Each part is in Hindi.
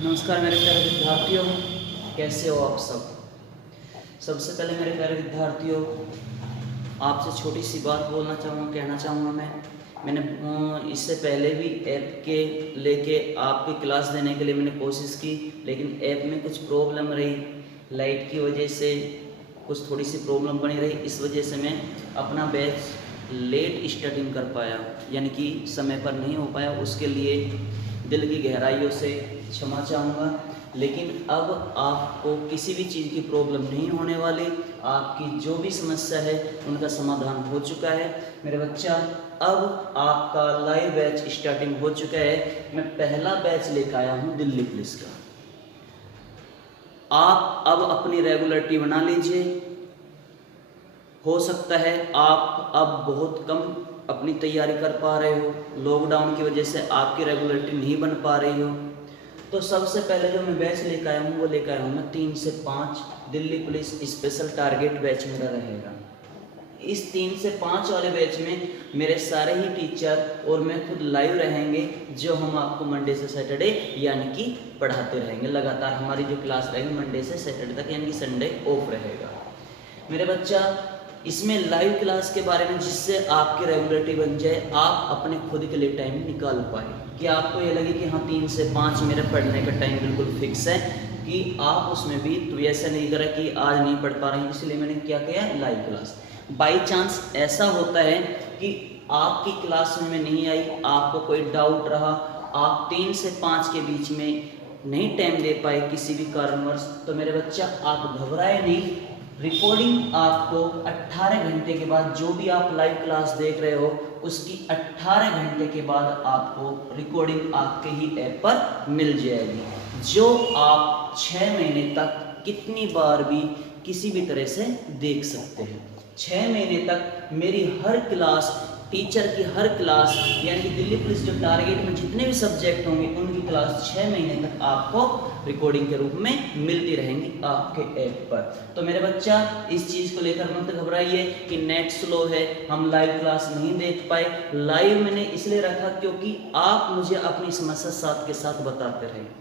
नमस्कार मेरे प्यारे विद्यार्थियों, कैसे हो आप सब। सबसे पहले मेरे प्यारे विद्यार्थियों, आपसे छोटी सी बात कहना चाहूँगा। मैंने इससे पहले भी ऐप के लेके आपकी क्लास देने के लिए मैंने कोशिश की, लेकिन ऐप में कुछ प्रॉब्लम रही, लाइट की वजह से कुछ थोड़ी सी प्रॉब्लम बनी रही। इस वजह से मैं अपना बैच लेट स्टार्टिंग कर पाया, यानी कि समय पर नहीं हो पाया। उसके लिए दिल की गहराइयों से क्षमा चाहूँगा। लेकिन अब आपको किसी भी चीज़ की प्रॉब्लम नहीं होने वाली। आपकी जो भी समस्या है उनका समाधान हो चुका है मेरे बच्चा। अब आपका लाइव बैच स्टार्टिंग हो चुका है। मैं पहला बैच लेकर आया हूँ दिल्ली पुलिस का। आप अब अपनी रेगुलरिटी बना लीजिए। हो सकता है आप अब बहुत कम अपनी तैयारी कर पा रहे हो, लॉकडाउन की वजह से आपकी रेगुलरिटी नहीं बन पा रही हो। तो सबसे पहले जो मैं बैच लेकर आया हूँ वो लेकर आया हूँ मैं 3 से 5 Delhi police special target batch मेरा रहेगा। इस 3 से 5 वाले बैच में मेरे सारे ही टीचर और मैं खुद लाइव रहेंगे, जो हम आपको मंडे से सैटरडे यानी कि पढ़ाते रहेंगे। लगातार हमारी जो क्लास रहेगी मंडे से सैटरडे तक, यानी कि संडे ऑफ रहेगा मेरे बच्चा। इसमें लाइव क्लास के बारे में, जिससे आपकी रेगुलरिटी बन जाए, आप अपने खुद के लिए टाइम निकाल पाए, कि आपको ये लगे कि हाँ 3 से 5 मेरे पढ़ने का टाइम बिल्कुल फिक्स है, कि आप उसमें भी तो ऐसा नहीं करा कि आज नहीं पढ़ पा रहे हैं। इसलिए मैंने क्या किया, लाइव क्लास। बाई चांस ऐसा होता है कि आपकी क्लास में नहीं आई, आपको कोई डाउट रहा, आप 3 से 5 के बीच में नहीं टाइम दे पाए किसी भी कारणवश, तो मेरे बच्चा आप घबराए नहीं। रिकॉर्डिंग आपको 18 घंटे के बाद, जो भी आप लाइव क्लास देख रहे हो उसकी 18 घंटे के बाद आपको रिकॉर्डिंग आपके ही ऐप पर मिल जाएगी, जो आप 6 महीने तक कितनी बार भी किसी भी तरह से देख सकते हैं। 6 महीने तक मेरी हर क्लास, टीचर की हर क्लास, यानी कि दिल्ली पुलिस जो टारगेट में जितने भी सब्जेक्ट होंगे उनकी क्लास 6 महीने तक आपको रिकॉर्डिंग के रूप में मिलती रहेंगी आपके ऐप पर। तो मेरे बच्चा इस चीज़ को लेकर मत घबराइए कि नेट स्लो है, हम लाइव क्लास नहीं देख पाए। लाइव मैंने इसलिए रखा क्योंकि आप मुझे अपनी समस्या साथ के साथ बताते रहे।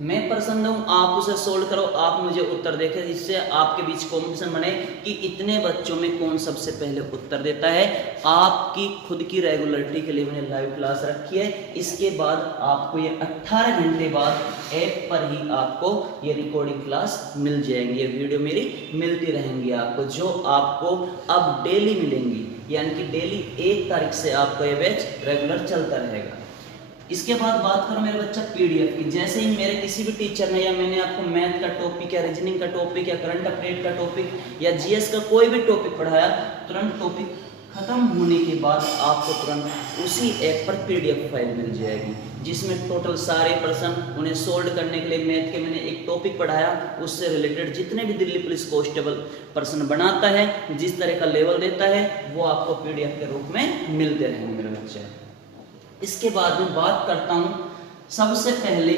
मैं प्रसन्न हूँ, आप उसे सोल्व करो, आप मुझे उत्तर देखें, जिससे आपके बीच कॉम्पिटिशन बने कि इतने बच्चों में कौन सबसे पहले उत्तर देता है। आपकी खुद की रेगुलरिटी के लिए मैंने लाइव क्लास रखी है। इसके बाद आपको ये 18 घंटे बाद ऐप पर ही आपको ये रिकॉर्डिंग क्लास मिल जाएंगी, ये वीडियो मेरी मिलती रहेंगी आपको, जो आपको अब डेली मिलेंगी, यानी कि डेली 1 तारीख से आपका ये बैच रेगुलर चलता रहेगा। इसके बाद बात करो मेरे बच्चा पीडीएफ की। जैसे ही मेरे किसी भी टीचर ने, या मैंने आपको मैथ का टॉपिक या रीजनिंग का टॉपिक या करंट अपडेट का टॉपिक या जीएस का कोई भी टॉपिक पढ़ाया, तुरंत टॉपिक खत्म होने के बाद आपको तुरंत उसी ऐप पर पीडीएफ फाइल मिल जाएगी, जिसमें टोटल सारे प्रश्न उन्हें सोल्व करने के लिए मैथ के मैंने एक टॉपिक पढ़ाया, उससे रिलेटेड जितने भी दिल्ली पुलिस कांस्टेबल प्रश्न बनाता है, जिस तरह का लेवल देता है, वो आपको पीडीएफ के रूप में मिलते रहेंगे मेरे बच्चे। इसके बाद में बात करता हूँ, सबसे पहले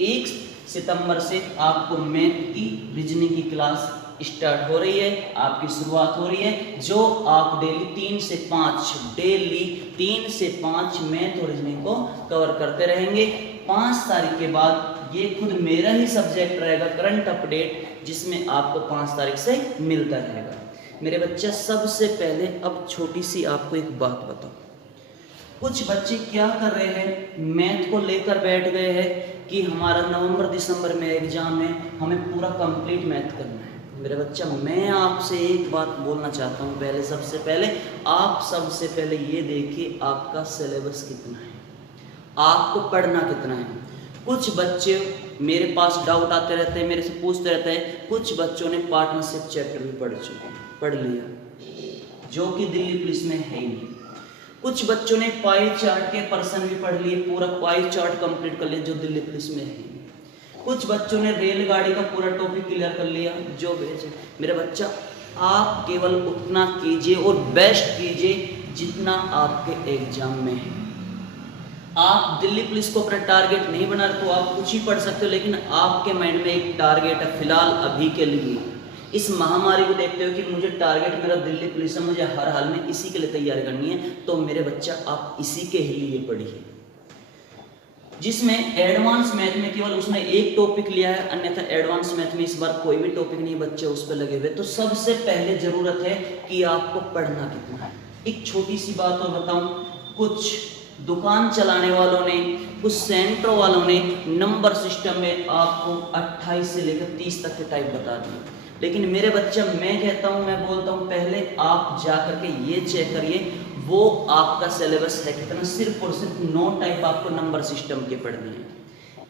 1 सितंबर से आपको मैथ की रीजनिंग की क्लास स्टार्ट हो रही है, आपकी शुरुआत हो रही है, जो आप डेली 3 से 5 मैथ और रीजनिंग को कवर करते रहेंगे। 5 तारीख के बाद ये खुद मेरा ही सब्जेक्ट रहेगा करंट अपडेट, जिसमें आपको 5 तारीख से मिलता रहेगा मेरे बच्चे। सबसे पहले अब छोटी सी आपको एक बात बताओ, कुछ बच्चे क्या कर रहे हैं, मैथ को लेकर बैठ गए हैं कि हमारा नवंबर दिसंबर में एग्जाम है, हमें पूरा कंप्लीट मैथ करना है। मेरे बच्चा, मैं आपसे एक बात बोलना चाहता हूँ। सबसे पहले आप सबसे पहले ये देखिए आपका सिलेबस कितना है, आपको पढ़ना कितना है। कुछ बच्चे मेरे पास डाउट आते रहते हैं, मेरे से पूछते रहते हैं। कुछ बच्चों ने पार्टनरशिप चैप्टर भी पढ़ लिया, जो कि दिल्ली पुलिस में है ही नहीं। कुछ बच्चों ने पाई चार्ट के पर्सन भी पढ़ लिए, पूरा पाई चार्ट कंप्लीट कर लिया, जो दिल्ली पुलिस में है। कुछ बच्चों ने रेलगाड़ी का पूरा टॉपिक क्लियर कर लिया, जो भेजे। मेरे बच्चा, आप केवल उतना कीजिए और बेस्ट कीजिए जितना आपके एग्जाम में है। आप दिल्ली पुलिस को अपना टारगेट नहीं बना रहे तो आप कुछ ही पढ़ सकते हो, लेकिन आपके माइंड में एक टारगेट है फिलहाल अभी के लिए, इस महामारी को देखते हो कि मुझे टारगेट मेरा दिल्ली पुलिस है, मुझे हर हाल में इसी के लिए तैयारी करनी है। तो मेरे बच्चा, आप इसी के लिए पढ़िए। जिसमें एडवांस मैथ में केवल उसने एक टॉपिक लिया है, अन्यथा एडवांस मैथ में इस बार कोई भी टॉपिक नहीं, बच्चे उस पर लगे हुए। तो सबसे पहले जरूरत है कि आपको पढ़ना कितना है। एक छोटी सी बात और बताऊं, कुछ दुकान चलाने वालों ने, कुछ सेंटरों वालों ने नंबर सिस्टम में आपको 28 से लेकर 30 तक के टाइप बता दिए, लेकिन मेरे बच्चा मैं कहता हूं, मैं बोलता हूं पहले आप जा करके ये चेक करिए वो आपका सिलेबस है कितना। सिर्फ और सिर्फ 9 टाइप आपको नंबर सिस्टम के पढ़ने हैं।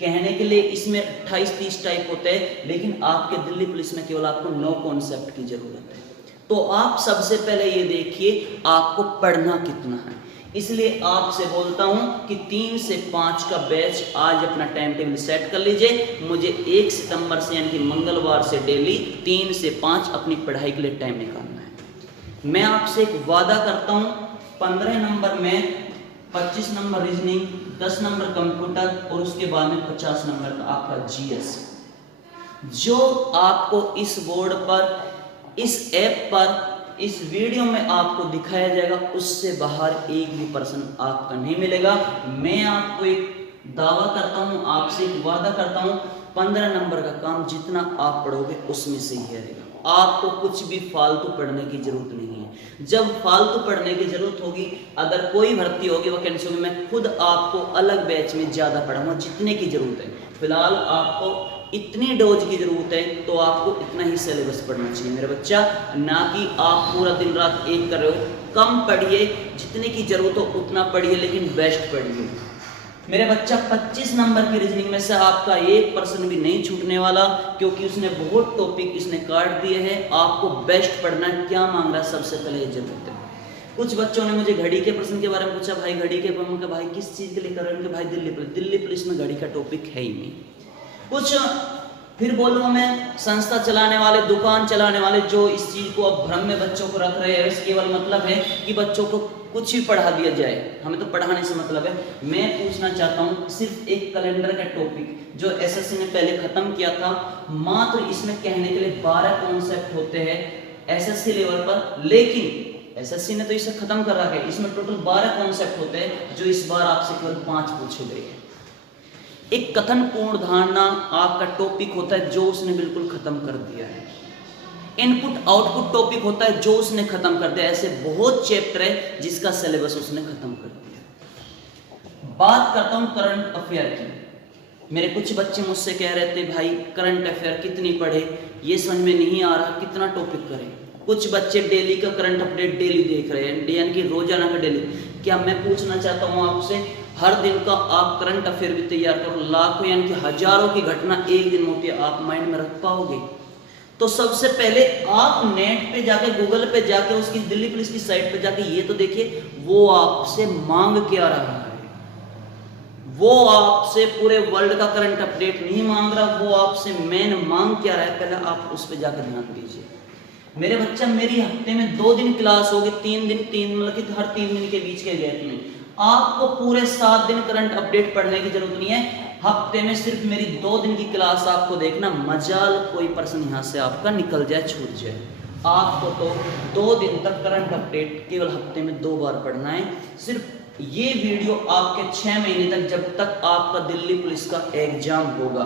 कहने के लिए इसमें 28-30 टाइप होते हैं, लेकिन आपके दिल्ली पुलिस में केवल आपको 9 कॉन्सेप्ट की जरूरत है। तो आप सबसे पहले ये देखिए आपको पढ़ना कितना है। इसलिए आपसे बोलता हूं कि 3 से 5 का बैच आज अपना टाइम टेबल सेट कर लीजिए। मुझे 1 सितंबर से यानी कि मंगलवार से डेली 3 से 5 अपनी पढ़ाई के लिए टाइम निकालना है। मैं आपसे एक वादा करता हूं, 15 number math, 25 number reasoning, 10 number computer और उसके बाद में 50 नंबर का आपका जीएस, जो आपको इस बोर्ड पर, इस ऐप पर, इस वीडियो में आपको दिखाया जाएगा, उससे बाहर एक भी पर्सन आपका नहीं मिलेगा। मैं आपको एक दावा करता हूं, आपसे एक वादा करता हूं, 15 नंबर का काम जितना आप पढ़ोगे उसमें से ही रहेगा। आपको कुछ भी फालतू पढ़ने की जरूरत नहीं है। जब फालतू पढ़ने की जरूरत होगी, अगर कोई भर्ती होगी, वैकेंसी होगी, मैं खुद आपको अलग बैच में ज्यादा पढ़ाऊंगा जितने की जरूरत है। फिलहाल आपको इतनी डोज की जरूरत है तो आपको इतना ही सिलेबस पढ़ना चाहिए मेरा बच्चा, ना कि आप पूरा दिन रात एक कर रहे हो। कम पढ़िए, जितने की जरूरत हो उतना पढ़िए, लेकिन बेस्ट पढ़िए मेरे बच्चा। 25 नंबर की रीजनिंग में से आपका 1% भी नहीं छूटने वाला, क्योंकि उसने बहुत टॉपिक इसने काट दिए हैं। आपको बेस्ट पढ़ना है। क्या मांग रहा है सबसे पहले ये जरूरत है। कुछ बच्चों ने मुझे घड़ी के प्रश्न के बारे में पूछा, भाई घड़ी के प्रश्न, भाई किस चीज के लिए कर रहे हैं? भाई दिल्ली पुलिस में घड़ी का टॉपिक है ही नहीं। कुछ फिर बोलूँ मैं, संस्था चलाने वाले, दुकान चलाने वाले, जो इस चीज को अब भ्रम में बच्चों को रख रहे हैं, इस केवल मतलब है कि बच्चों को कुछ भी पढ़ा दिया जाए, हमें तो पढ़ाने से मतलब है। मैं पूछना चाहता हूँ, सिर्फ एक कैलेंडर का टॉपिक जो एसएससी ने पहले खत्म किया था, मात्र इसमें कहने के लिए 12 कॉन्सेप्ट होते हैं एसएससी लेवल पर, लेकिन एसएससी ने तो इसे खत्म कर रखा है। इसमें टोटल 12 कॉन्सेप्ट होते हैं, जो इस बार आपसे केवल 5 पूछे गए हैं। एक कथन पूर्ण धारणा आपका टॉपिक होता है, जो उसने बिल्कुल खत्म कर दिया है। इनपुट आउटपुट टॉपिक होता है, जो उसने खत्म कर दिया। ऐसे बहुत चैप्टर है जिसका सिलेबस उसने खत्म कर दिया। बात करता हूं करंट अफेयर की। मेरे कुछ बच्चे मुझसे कह रहे थे, भाई करंट अफेयर कितनी पढ़े, ये समझ में नहीं आ रहा, कितना टॉपिक करें। कुछ बच्चे डेली का करंट अपडेट डेली देख रहे हैं, यानी कि रोजाना का डेली। क्या मैं पूछना चाहता हूं आपसे, हर दिन का आप करंट अफेयर भी तैयार करो, लाखों यानी कि हजारों की घटना एक दिन होती है, आप माइंड में रख पाओगे? तो सबसे पहले आप नेट पे जाके, गूगल पे जाके, उसकी दिल्ली पुलिस की साइट पे जाके ये तो देखिए वो आपसे मांग क्या रहा है। वो आपसे पूरे वर्ल्ड का करंट अपडेट नहीं मांग रहा, वो आपसे मेन मांग क्या रहा है, पहले आप उस पे जाकर ध्यान दीजिए मेरे बच्चा। मेरी हफ्ते में 2 दिन क्लास होगी, 3 दिन, मतलब कि हर 3 दिन के बीच के गैप में आपको पूरे 7 दिन करंट अपडेट पढ़ने की जरूरत नहीं है। हफ्ते में सिर्फ मेरी 2 दिन की क्लास आपको देखना, मजाल कोई पर्सन यहाँ से आपका निकल जाए, छूट जाए। आपको तो 2 दिन तक करंट अपडेट केवल हफ्ते में 2 बार पढ़ना है। सिर्फ ये वीडियो आपके 6 महीने तक, जब तक आपका दिल्ली पुलिस का एग्जाम होगा,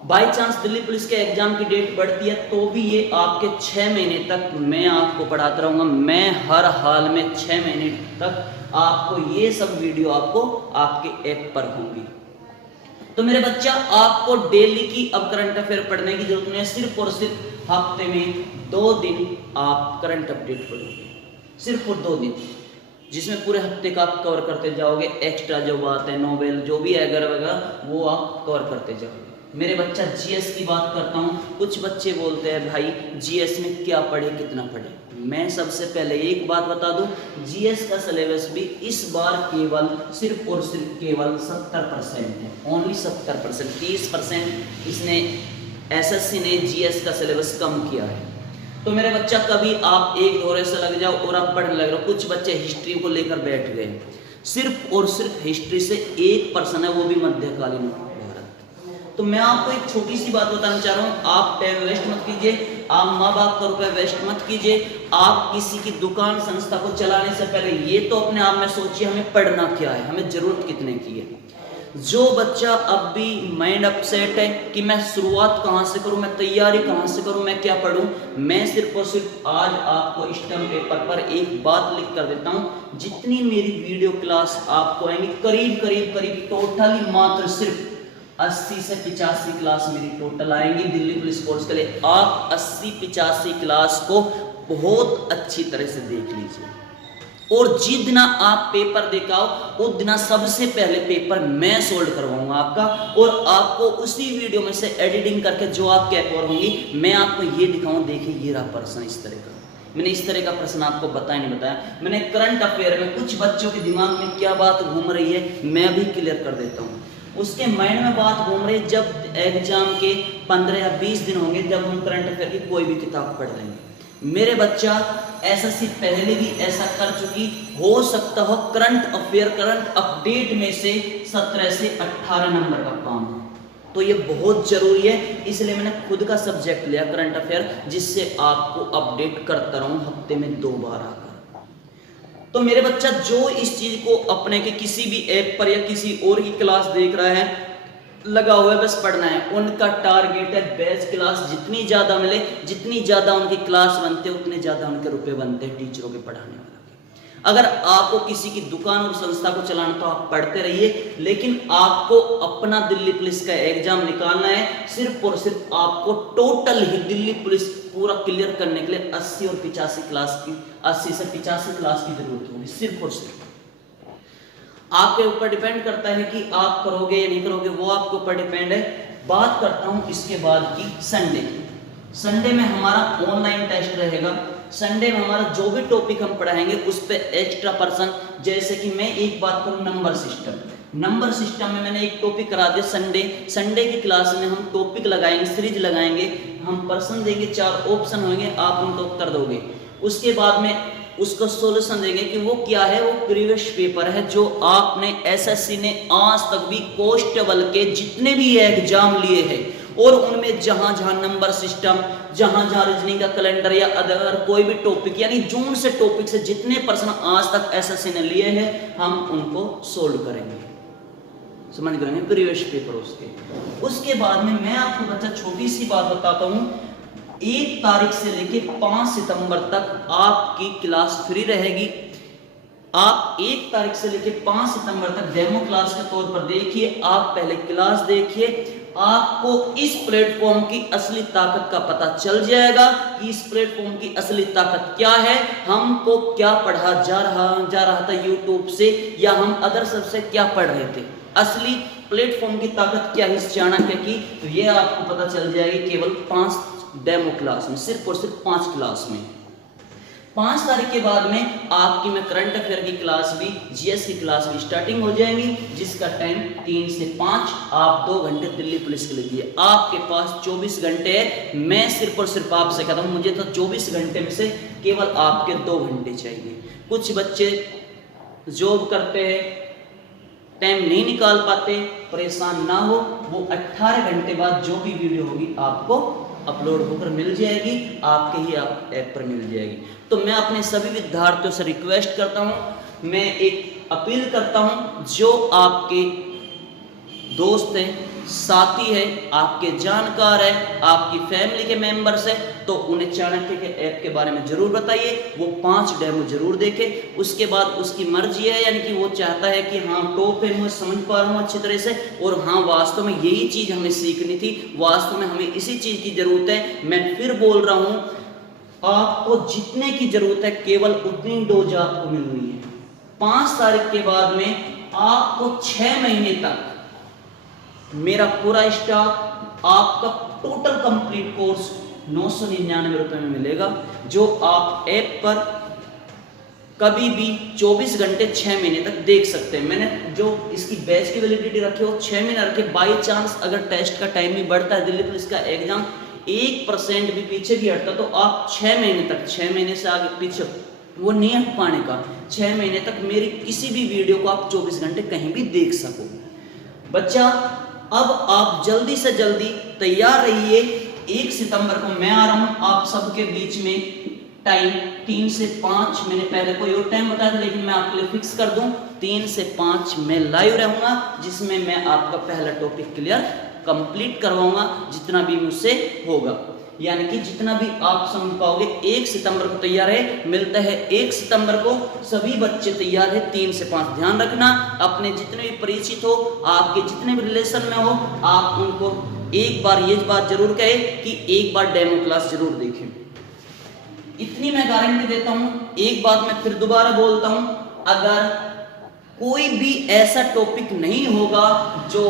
बाई चांस दिल्ली पुलिस के एग्जाम की डेट बढ़ती है तो भी ये आपके 6 महीने तक मैं आपको पढ़ाता रहूँगा। मैं हर हाल में 6 महीने तक आपको ये सब वीडियो आपको आपके ऐप पर होंगी। तो मेरे बच्चा, आपको डेली की अब करंट अफेयर पढ़ने की जरूरत नहीं है। सिर्फ और सिर्फ हफ्ते में 2 दिन आप करंट अपडेट पढ़ोगे, सिर्फ और 2 दिन, जिसमें पूरे हफ्ते का आप कवर करते जाओगे। एक्स्ट्रा जो बात है, नोवेल जो भी है वगैरह, वो आप कवर करते जाओगे। मेरे बच्चा, जीएस की बात करता हूँ। कुछ बच्चे बोलते हैं, भाई जीएस में क्या पढ़े, कितना पढ़े। मैं सबसे पहले एक बात बता दूं, जीएस का सिलेबस भी इस बार केवल सिर्फ और सिर्फ केवल 70% है, ओनली 70%। 30% इसने एसएससी ने जीएस का सिलेबस कम किया है। तो मेरे बच्चा, कभी आप एक दौरे से लग जाओ और आप पढ़ने लग रहे हो। कुछ बच्चे हिस्ट्री को लेकर बैठ गए, सिर्फ और सिर्फ हिस्ट्री से 1% है, वो भी मध्यकालीन भारत। तो मैं आपको एक छोटी सी बात बताना चाह रहा हूँ, आप टाइम वेस्ट मत कीजिए, आप माँ बाप का रुपए वेस्ट मत कीजिए। आप किसी की दुकान, संस्था को चलाने से पहले ये तो अपने आप में सोचिए, हमें पढ़ना क्या है, हमें जरूरत कितने की है। जो बच्चा अब भी माइंड अपसेट है कि मैं शुरुआत कहाँ से करूँ, मैं तैयारी कहाँ से करूँ, मैं क्या पढूं, मैं सिर्फ और सिर्फ आज आपको स्टैम्प पेपर पर एक बात लिख कर देता हूँ। जितनी मेरी वीडियो क्लास आपको आएंगी, करीब टोटली मात्र सिर्फ 80 से 85 क्लास मेरी टोटल आएंगी दिल्ली पुलिस फोर्स के लिए। आप 80-85 क्लास को बहुत अच्छी तरह से देख लीजिए, और जिस दिन आप पेपर देखाओ उस दिन सबसे पहले पेपर मैं सोल्व करवाऊंगा आपका, और आपको उसी वीडियो में से एडिटिंग करके जो आप कैप होंगी मैं आपको ये दिखाऊं। देखिए ये रहा प्रश्न इस तरह का, मैंने इस तरह का प्रश्न आपको बताया नहीं बताया। मैंने करंट अफेयर में कुछ बच्चों के दिमाग में क्या बात घूम रही है मैं भी क्लियर कर देता हूँ। उसके माइंड में बात घूम रही है, जब एग्जाम के 15 या 20 दिन होंगे जब हम करंट अफेयर की कोई भी किताब पढ़ लेंगे। मेरे बच्चा एसएससी पहले भी ऐसा कर चुकी, हो सकता हो करंट अफेयर करंट अपडेट में से 17 से 18 नंबर का काम है, तो ये बहुत जरूरी है। इसलिए मैंने खुद का सब्जेक्ट लिया करंट अफेयर, जिससे आपको अपडेट करता रहूं हफ्ते में 2 बार आकर। तो मेरे बच्चा जो इस चीज को अपने के किसी भी ऐप पर या किसी और की क्लास देख रहा है, लगा हुआ है बस पढ़ना है, उनका टारगेट है बैच क्लास जितनी ज्यादा मिले, जितनी ज्यादा उनकी क्लास बनते उतने ज्यादा उनके रुपए बनते हैं टीचरों के पढ़ाने वाले के। अगर आपको किसी की दुकान और संस्था को चलाना तो आप पढ़ते रहिए, लेकिन आपको अपना दिल्ली पुलिस का एग्जाम निकालना है। सिर्फ और सिर्फ आपको टोटल ही दिल्ली पुलिस पूरा क्लियर करने के लिए 80 और 85 क्लास की 80 से 85 क्लास की जरूरत होगी, सिर्फ और सिर्फ। आपके ऊपर डिपेंड करता है कि आप करोगे या नहीं करोगे, वो आपके ऊपर डिपेंड है। बात करता हूं इसके बाद की संडे की। संडे में हमारा ऑनलाइन टेस्ट रहेगा। संडे में हमारा जो भी टॉपिक हम पढ़ाएंगे उस पे एक्स्ट्रा पर्सन, जैसे कि मैं एक बात करूं नंबर सिस्टम में मैंने एक टॉपिक करा दिया संडे की क्लास में हम टॉपिक लगाएंगे, सीरीज लगाएंगे, हम पर्सन देंगे, 4 ऑप्शन होंगे, आप उनको उत्तर दोगे। उसके बाद में उसको सॉल्यूशन देंगे कि वो क्या है, वो प्रीवियस पेपर है जो आपने एसएससी ने आज तक भी कांस्टेबल के जितने भी एग्जाम लिए हैं, और उनमें जहां जहां नंबर सिस्टम, जहां जहां रीजनिंग का कैलेंडर या अदर कोई भी टॉपिक, यानी जून से टॉपिक से जितने प्रश्न आज तक एसएससी ने लिए हैं हम उनको सोल्व करेंगे, समझ करेंगे प्रीवियस पेपर उसके बाद में मैं आपको बच्चा छोटी सी बात बताता हूं। 1 तारीख से लेके 5 सितंबर तक आपकी क्लास फ्री रहेगी। आप 1 तारीख से लेके 5 सितंबर तक डेमो क्लास के तौर पर देखिए, आप पहले क्लास देखिए, आपको इस प्लेटफॉर्म की असली ताकत का पता चल जाएगा कि इस प्लेटफॉर्म की असली ताकत क्या है, हमको क्या पढ़ा जा रहा था यूट्यूब से या हम अदर सबसे क्या पढ़ रहे थे, असली प्लेटफॉर्म की ताकत क्या है इस चाणक्य की, तो ये आपको पता चल जाएगी केवल 5 डेमो क्लास में, सिर्फ और सिर्फ 5 क्लास में। 5 तारीख के बाद में आपकी मैं करंट अफेयर की क्लास भी, जीएस की क्लास भी स्टार्टिंग हो जाएगी, जिसका टाइम 3 से 5, आप 2 घंटे दिल्ली पुलिस के लिए दिए। आपके पास 24 घंटे है। मैं सिर्फ और सिर्फ आपसे कहता हूं, मुझे तो 24 घंटे में से केवल आपके 2 घंटे चाहिए। कुछ बच्चे जॉब करते हैं, टाइम नहीं निकाल पाते, परेशान ना हो, वो 18 घंटे बाद जो भी वीडियो होगी आपको अपलोड होकर मिल जाएगी, आपके ही ऐप पर मिल जाएगी। तो मैं अपने सभी विद्यार्थियों से रिक्वेस्ट करता हूं, मैं एक अपील करता हूं, जो आपके दोस्त हैं, साथी है, आपके जानकार है, आपकी फैमिली के मेंबर्स है, तो उन्हें चाणक्य के ऐप के बारे में जरूर बताइए। वो 5 डेमो जरूर देखे, उसके बाद उसकी मर्जी है, यानी कि वो चाहता है कि हाँ टॉप है, मैं समझ पा रहा हूँ अच्छी तरह से, और हाँ वास्तव में यही चीज हमें सीखनी थी, वास्तव में हमें इसी चीज की जरूरत है। मैं फिर बोल रहा हूँ, आपको जितने की जरूरत है केवल उतनी डोज आपको मिलनी है। 5 तारीख के बाद में आपको 6 महीने तक मेरा पूरा स्टाफ, आपका टोटल कंप्लीट कोर्स 999 रुपए में मिलेगा, जो आप ऐप पर कभी भी 24 घंटे 6 महीने तक देख सकते हैं। मैंने जो इसकी बैच की वैलिडिटी रखी है वो 6 महीने रखे। बाई चांस अगर टेस्ट का टाइम भी बढ़ता है, दिल्ली पुलिस का एग्जाम 1% भी पीछे भी हटता, तो आप 6 महीने तक, 6 महीने से आगे पीछे वो नहीं हट पाने का, 6 महीने तक मेरी किसी भी वीडियो को आप 24 घंटे कहीं भी देख सको। बच्चा अब आप जल्दी से जल्दी तैयार रहिए। 1 सितंबर को मैं आ रहा हूं आप सबके बीच में। टाइम 3 से 5, मैंने पहले कोई और टाइम बताया था, लेकिन मैं आपके लिए फिक्स कर दूं, 3 से 5 मैं लाइव रहूँगा, जिसमें मैं आपका पहला टॉपिक क्लियर कंप्लीट करवाऊंगा जितना भी मुझसे होगा। यानी कि जितना भी आप समझ पाओगे। 1 सितंबर को तैयार है, मिलता है 1 सितंबर को। सभी बच्चे तैयार है 3 से 5। ध्यान रखना, अपने जितने भी परिचित हो, आपके जितने भी रिलेशन में हो, आप उनको एक बार ये बात जरूर कहे कि एक बार डेमो क्लास जरूर देखें। इतनी मैं गारंटी देता हूं। एक बात मैं फिर दोबारा बोलता हूं, अगर कोई भी ऐसा टॉपिक नहीं होगा जो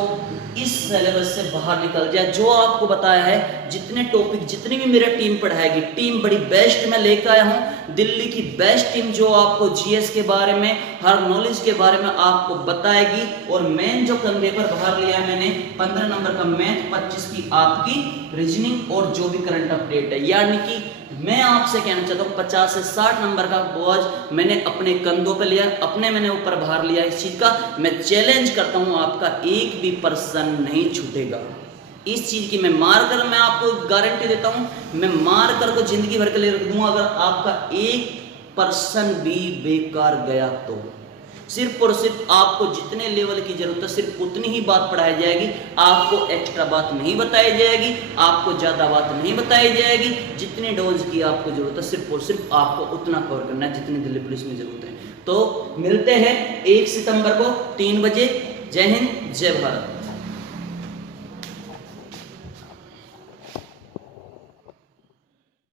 इस सिलेबस से बाहर निकल जाए, जो आपको बताया है, जितने टॉपिक जितनी भी मेरा टीम पढ़ाएगी, टीम बड़ी बेस्ट मैं लेकर आया हूं, दिल्ली की बेस्ट टीम जो आपको जीएस के बारे में, हर नॉलेज के बारे में आपको बताएगी। और मेन जो कंधे पर बाहर लिया है मैंने 15 नंबर का मैथ, 25 की आपकी रीजनिंग और जो भी करंट अपडेट है। यानी कि मैं आपसे कहना चाहता हूँ 50 से 60 नंबर का बोझ मैंने अपने कंधों पर लिया, अपने मैंने ऊपर बाहर लिया इस चीज का। मैं चैलेंज करता हूँ, आपका एक भी पर्सन नहीं छूटेगा। इस चीज की मैं मार कर मैं आपको गारंटी देता हूँ, मैं मार कर को जिंदगी भर के लिए रख दूंगा। अगर आपका 1% भी बेकार गया तो सिर्फ और सिर्फ आपको जितने लेवल की जरूरत है सिर्फ उतनी ही बात पढ़ाई जाएगी। आपको एक्स्ट्रा बात नहीं बताई जाएगी, आपको ज्यादा बात नहीं बताई जाएगी। जितनी डोज की आपको जरूरत है सिर्फ और सिर्फ आपको उतना कवर करना है जितनी दिल्ली पुलिस में जरूरत है। तो मिलते हैं 1 सितंबर को 3 बजे। जय हिंद, जय भारत।